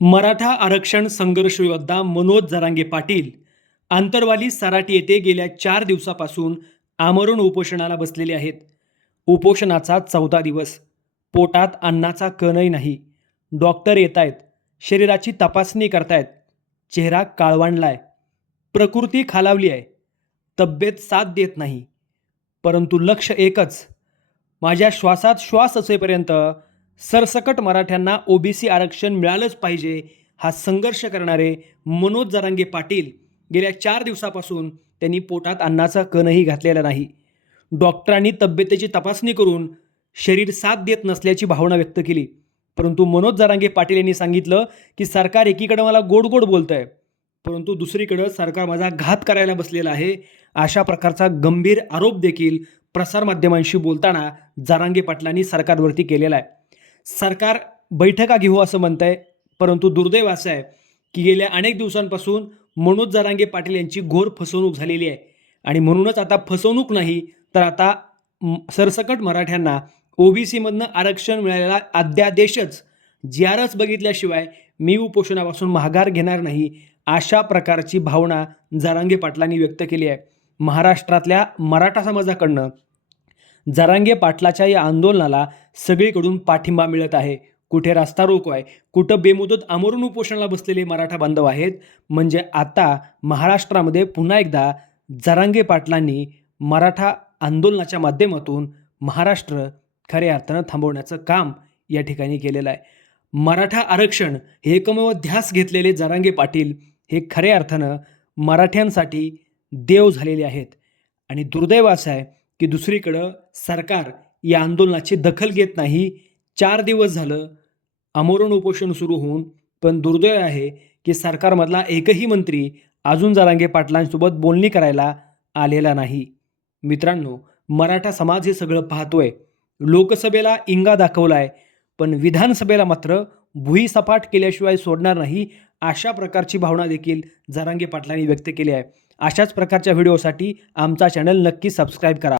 मराठा आरक्षण संघर्ष योद्धा मनोज जरांगे पाटील आंतरवाली सराटी येथे गेल्या चार दिवसापासून आमरण उपोषणाला बसलेले आहेत. उपोषणाचा चौदा दिवस पोटात अन्नाचा कणही नाही. डॉक्टर येत आहेत शरीराची तपासणी करतायत चेहरा काळवांडलाय. प्रकृती खालावली आहे तब्येत साथ देत नाही. परंतु लक्ष एकच माझ्या श्वासात श्वास असेपर्यंत सरसकट मराठ्यांना ओबीसी आरक्षण मिळालंच पाहिजे हा संघर्ष करणारे मनोज जरांगे पाटील गेल्या चार दिवसापासून त्यांनी पोटात अन्नाचा कणही घातलेला नाही. डॉक्टरांनी तब्येतीची तपासणी करून शरीर साथ देत नसल्याची भावना व्यक्त केली. परंतु मनोज जरांगे पाटील यांनी सांगितलं की सरकार एकीकडं मला गोड गोड बोलतं आहे परंतु दुसरीकडं सरकार माझा घात करायला बसलेला आहे अशा प्रकारचा गंभीर आरोप देखील प्रसारमाध्यमांशी बोलताना जरांगे पाटलांनी सरकारवरती केलेला आहे. सरकार बैठका घेऊ असं म्हणत आहे परंतु दुर्दैव असं आहे की गेल्या अनेक दिवसांपासून मनोज जरांगे पाटील यांची घोर फसवणूक झालेली आहे. आणि म्हणूनच आता फसवणूक नाही तर आता सरसकट मराठ्यांना ओबीसीमधनं आरक्षण मिळालेला अध्यादेशच जी बघितल्याशिवाय मी उपोषणापासून माघार घेणार नाही अशा प्रकारची भावना जरांगे पाटलांनी व्यक्त केली आहे. महाराष्ट्रातल्या मराठा समाजाकडनं जरांगे पाटलाच्या या आंदोलनाला सगळीकडून पाठिंबा मिळत आहे. कुठे रास्ता रोको आहे कुठं बेमुदत आमरण उपोषणाला बसलेले मराठा बांधव आहेत म्हणजे आता महाराष्ट्रामध्ये पुन्हा एकदा जरांगे पाटलांनी मराठा आंदोलनाच्या माध्यमातून महाराष्ट्र खऱ्या अर्थानं थांबवण्याचं काम या ठिकाणी केलेलं आहे. मराठा आरक्षण हे एकमेव ध्यास घेतलेले जरांगे पाटील हे खऱ्या अर्थानं मराठ्यांसाठी देव झालेले आहेत. आणि दुर्दैव असं आहे की दुसरीकडं सरकार या आंदोलनाची दखल घेत नाही. चार दिवस झालं अमोरण उपोषण सुरू होऊन पण दुर्दैव आहे की सरकारमधला एकही मंत्री अजून जरांगे पाटलांसोबत बोलणी करायला आलेला नाही. मित्रांनो मराठा समाज हे सगळं पाहतोय. लोकसभेला इंगा दाखवलाय पण विधानसभेला मात्र भुईसपाट केल्याशिवाय सोडणार नाही अशा प्रकारची भावना देखील जरांगे पाटलांनी व्यक्त केली आहे. अशाच प्रकारच्या व्हिडिओसाठी आमचा चॅनल नक्की सबस्क्राईब करा.